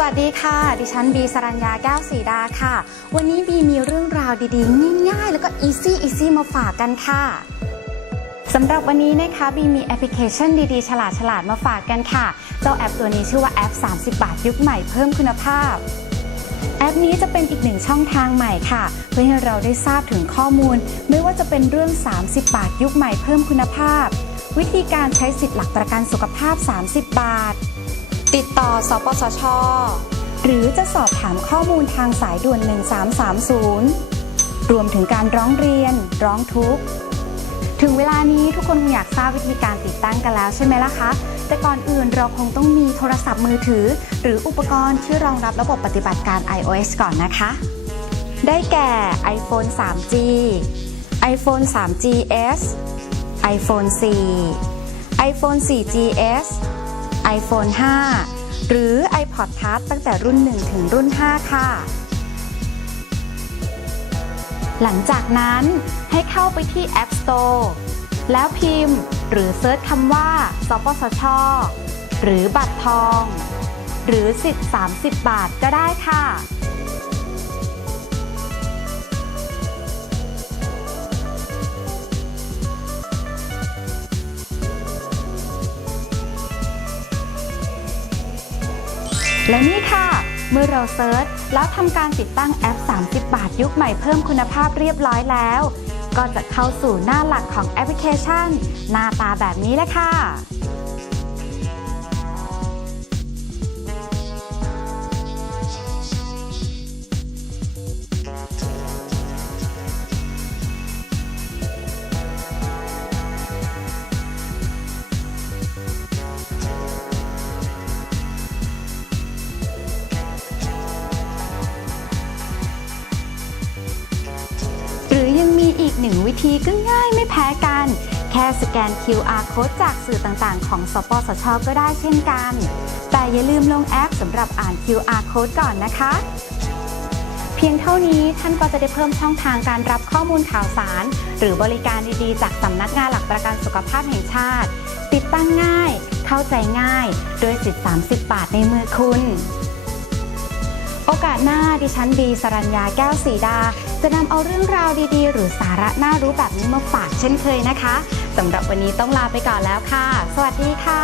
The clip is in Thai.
สวัสดีค่ะ ดิฉันบีสรัญญาแก้วศรีดาค่ะ วันนี้บีมีเรื่องราวดีๆ ง่ายๆ แล้วก็ easy easy มาฝากกันค่ะสำหรับวันนี้นะคะบีมีแอปพลิเคชันดีๆ ฉลาดฉลาดมาฝากกันค่ะ เจ้าแอปตัวนี้ชื่อว่าแอป 30 บาทยุคใหม่เพิ่มคุณภาพแอปนี้จะเป็นอีกหนึ่งช่องทางใหม่ค่ะ เพื่อให้เราได้ทราบถึงข้อมูล ไม่ว่าจะเป็นเรื่อง 30 บาทยุคใหม่เพิ่มคุณภาพ วิธีการใช้สิทธิหลักประกันสุขภาพ 30 บาท ติดต่อ สปสช หรือจะสอบถามข้อมูลทางสายด่วน 1330 รวมถึงการร้องเรียน ร้องทุกข์ ถึงเวลานี้ทุกคนคงอยากทราบวิธีการติดตั้งกันแล้วใช่ไหมล่ะคะ แต่ก่อนอื่นเราคงต้องมีโทรศัพท์มือถือ หรืออุปกรณ์ที่รองรับระบบปฏิบัติการ iOS ก่อนนะคะ ได้แก่ iPhone 3G iPhone 3GS iPhone 4 iPhone 4GS iPhone 5 หรือ iPod Touch ตั้งแต่รุ่น 1 ถึงรุ่น 5 ค่ะ หลังจากนั้นให้เข้าไปที่ App Store แล้วพิมพ์ หรือเซิร์ชคำว่า สปสช หรือบัตรทอง หรือสิทธิ์ 30 บาทก็ได้ค่ะ และนี่ค่ะ เมื่อเราเซิร์ชแล้วทำการติดตั้งแอป 30 บาทยุคใหม่เพิ่มคุณภาพเรียบร้อยแล้ว ก็จะเข้าสู่หน้าหลักของแอปพลิเคชัน หน้าตาแบบนี้แหละค่ะ วิธีก็ง่ายไม่แพ้กัน แค่สแกน QR code จากสื่อต่างๆ ของสปสช ก็ได้เช่นกัน แต่อย่าลืมลงแอปสำหรับอ่าน QR code ก่อนนะคะ เพียงเท่านี้ท่านก็จะได้เพิ่มช่องทางการรับข้อมูลข่าวสาร หรือบริการดีๆ จากสำนักงานหลักประกันสุขภาพแห่งชาติ ติดตั้งง่าย เข้าใจง่ายโดยสิทธิ์ 30 บาทในมือคุณ อกาสหน้าดิฉันบีสรัญญาแก้วสีดา จะนำเอาเรื่องราวดีๆ หรือสาระน่ารู้แบบนี้มาฝากเช่นเคยนะคะสำหรับวันนี้ต้องลาไปก่อนแล้วค่ะ สวัสดีค่ะ